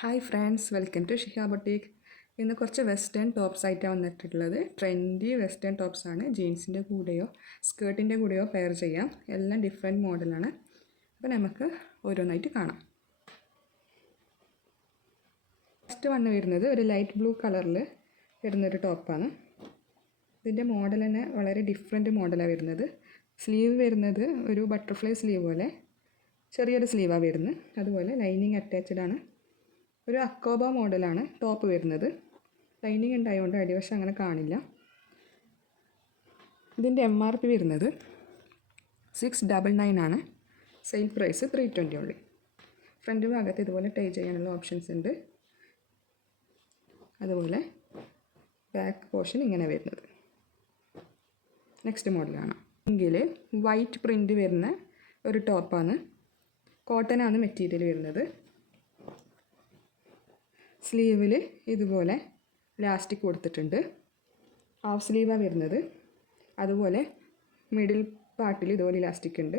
Hi friends welcome to Shiha boutique ഇന്ന് കുറച്ച് western tops ആയിട്ടാണ് വന്നിട്ടുള്ളത്. ട്രെൻഡി വെസ്റ്റേൺ ടോപ്സ് ആണ്. ജീൻസിന്റെ കൂടെയോ സ്കേർട്ടിന്റെ കൂടെയോ പെയർ ചെയ്യാം. എല്ലാം ഡിഫറെന്റ് മോഡലാണ് അപ്പോൾ നമുക്ക് ഓരോന്നായിട്ട് കാണാം. ഫസ്റ്റ് വണ്ണ് വരുന്നത് ഒരു ലൈറ്റ് ബ്ലൂ കളറിൽ വരുന്നൊരു ടോപ്പാണ് ഇതിന്റെ മോഡൽ തന്നെ വളരെ ഡിഫറെന്റ് മോഡലാണ് വരുന്നത്. സ്ലീവ് വരുന്നത് ഒരു ബട്ടർഫ്ലൈ സ്ലീവ് പോലെ ചെറിയൊരു സ്ലീവാണ് വരുന്നത്. അതുപോലെ ലൈനിങ് അറ്റാച്ച്ഡ് ആണ്. ഒരു അക്കോബ മോഡലാണ് ടോപ്പ് വരുന്നത്. ലൈനിങ് ഉണ്ടായതുകൊണ്ട് അടിവശം അങ്ങനെ കാണില്ല. ഇതിന്റെ എം ആർ പി വരുന്നത് സിക്സ് ഡബിൾ നയൻ ആണ്. സെയിൽ പ്രൈസ് ത്രീ ട്വന്റി ഉള്ളി ഫ്രണ്ട് ഭാഗത്ത് ഇതുപോലെ ടൈ ചെയ്യാനുള്ള ഓപ്ഷൻസ് ഉണ്ട്. അതുപോലെ ബാക്ക് പോർഷൻ ഇങ്ങനെ വരുന്നത്. നെക്സ്റ്റ് മോഡലാണ് എങ്കിൽ വൈറ്റ് പ്രിന്റ് വരുന്ന ഒരു ടോപ്പാണ് കോട്ടനാണ് മെറ്റീരിയൽ വരുന്നത്. സ്ലീവിൽ ഇതുപോലെ ലാസ്റ്റിക് കൊടുത്തിട്ടുണ്ട്. ഹാഫ് സ്ലീവാണ് വരുന്നത്. അതുപോലെ മിഡിൽ പാർട്ടിൽ ഇതുപോലെ ഇലാസ്റ്റിക് ഉണ്ട്.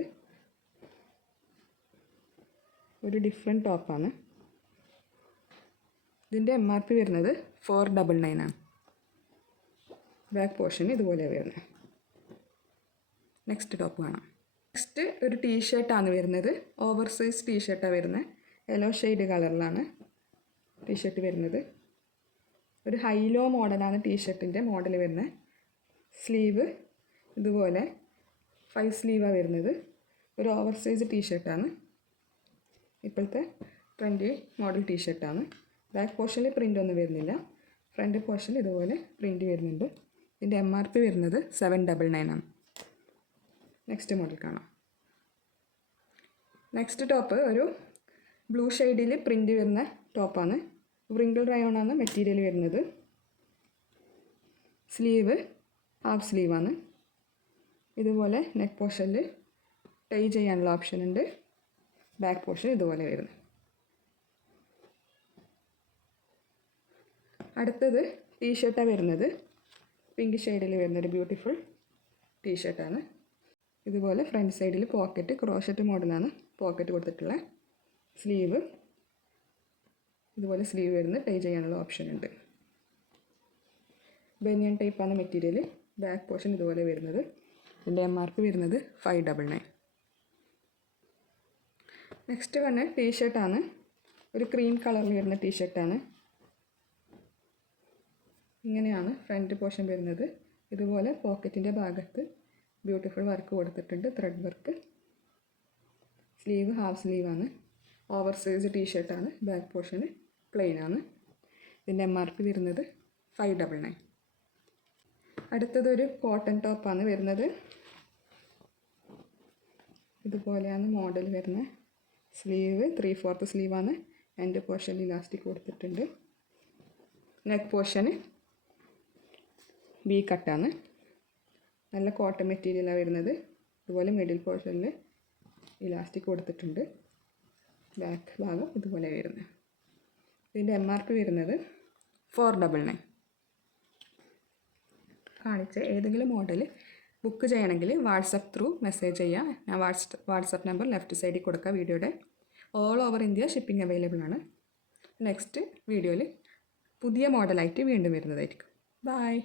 ഒരു ഡിഫറെന്റ് ടോപ്പാണ്. ഇതിന്റെ എം ആർ പി വരുന്നത് ഫോർ ഡബിൾ നയൻ ആണ്. ബാക്ക് പോർഷൻ ഇതുപോലെ വരുന്നത്. നെക്സ്റ്റ് ടോപ്പ് കാണാം. നെക്സ്റ്റ് ഒരു ടീഷർട്ടാണ് വരുന്നത്. ഓവർ സൈസ് ടീഷർട്ടാണ് വരുന്നത്. യെല്ലോ ഷെയ്ഡ് കളറിലാണ് ടീഷർട്ട് വരുന്നത്. ഒരു ഹൈലോ മോഡലാണ് ടീഷർട്ടിന്റെ മോഡൽ വരുന്നത്. സ്ലീവ് ഇതുപോലെ ഫൈവ് സ്ലീവാണ് വരുന്നത്. ഒരു ഓവർ സൈസ് ടീഷർട്ടാണ് ഇപ്പോഴത്തെ ട്രെൻഡി മോഡൽ ടീഷർട്ടാണ് ബാക്ക് പോർഷനിൽ പ്രിന്റ് ഒന്നും വരുന്നില്ല. ഫ്രണ്ട് പോർഷനിൽ ഇതുപോലെ പ്രിന്റ് വരുന്നുണ്ട്. ഇതിന്റെ എം ആർ പി വരുന്നത് സെവൻ ഡബിൾ നയൻ ആണ്. നെക്സ്റ്റ് മോഡൽ കാണാം. നെക്സ്റ്റ് ടോപ്പ് ഒരു ബ്ലൂ ഷെയ്ഡിൽ പ്രിന്റ് വരുന്ന ടോപ്പാണ്. വ്രിങ്കിൾ റയോണാണ് മെറ്റീരിയൽ വരുന്നത്. സ്ലീവ് ഹാഫ് സ്ലീവാണ്. ഇതുപോലെ നെക്ക് പോർഷനിൽ ടൈ ചെയ്യാനുള്ള ഓപ്ഷൻ ഉണ്ട് ബാക്ക് പോർഷൻ ഇതുപോലെ വരുന്നു. അടുത്തത് ടീഷർട്ടാണ് വരുന്നത്. പിങ്ക് ഷെയ്ഡിൽ വരുന്നൊരു ബ്യൂട്ടിഫുൾ ടീഷർട്ടാണ്. ഇതുപോലെ ഫ്രണ്ട് സൈഡിൽ പോക്കറ്റ് ക്രോഷറ്റ് മോഡലാണ് പോക്കറ്റ് കൊടുത്തിട്ടുള്ള സ്ലീവ്. ഇതുപോലെ സ്ലീവ് വരുന്ന ടൈ ചെയ്യാനുള്ള ഓപ്ഷൻ ഉണ്ട്. ബനിയൻ ടൈപ്പാണ് മെറ്റീരിയൽ ബാക്ക് പോർഷൻ ഇതുപോലെ വരുന്നത്. ഇതിന്റെ എം ആർ പി വരുന്നത് ഫൈവ് ഡബിൾ നയൻ നെക്സ്റ്റ് വന്ന് ടീഷർട്ടാണ് ഒരു ക്രീം കളറിൽ വരുന്ന ടീഷർട്ടാണ് ഇങ്ങനെയാണ് ഫ്രണ്ട് പോർഷൻ വരുന്നത്. ഇതുപോലെ പോക്കറ്റിന്റെ ഭാഗത്ത് ബ്യൂട്ടിഫുൾ വർക്ക് കൊടുത്തിട്ടുണ്ട് ത്രെഡ് വർക്ക് സ്ലീവ് ഹാഫ് സ്ലീവാണ് ഓവർ സൈസ് ടീഷർട്ടാണ് ബാക്ക് പോർഷന് പ്ലെയിൻ ആണ് ഇതിന്റെ എം ആർ പി വരുന്നത് ഫൈവ് ഡബിൾ നയൻ അടുത്തതൊരു കോട്ടൺ ടോപ്പാണ് വരുന്നത്. ഇതുപോലെയാണ് മോഡൽ വരുന്നത്. സ്ലീവ് ത്രീ ഫോർത്ത് സ്ലീവാണ് എന്റെ പോർഷൻ ഇലാസ്റ്റിക് കൊടുത്തിട്ടുണ്ട്. നെക്ക് പോർഷന് ബി കട്ടാണ് നല്ല കോട്ടൺ മെറ്റീരിയലാണ് വരുന്നത്. അതുപോലെ മിഡിൽ പോർഷനിൽ ഇലാസ്റ്റിക് കൊടുത്തിട്ടുണ്ട്. ബാക്ക് ഭാഗം ഇതുപോലെ വരുന്നത്. ഇതിന്റെ എം ആർ പി വരുന്നത് ഫോർ ഡബിൾ നയൻ കാണിച്ച് ഏതെങ്കിലും മോഡൽ ബുക്ക് ചെയ്യണമെങ്കിൽ വാട്സപ്പ് ത്രൂ മെസ്സേജ് ചെയ്യുക ഞാൻ വാട്സ് വാട്സപ്പ് നമ്പർ ലെഫ്റ്റ് സൈഡിൽ കൊടുക്കുക വീഡിയോയുടെ. All over India shipping available ആണ്. നെക്സ്റ്റ് വീഡിയോയിൽ പുതിയ മോഡലായിട്ട് വീണ്ടും വരുന്നതായിരിക്കും. ബായ്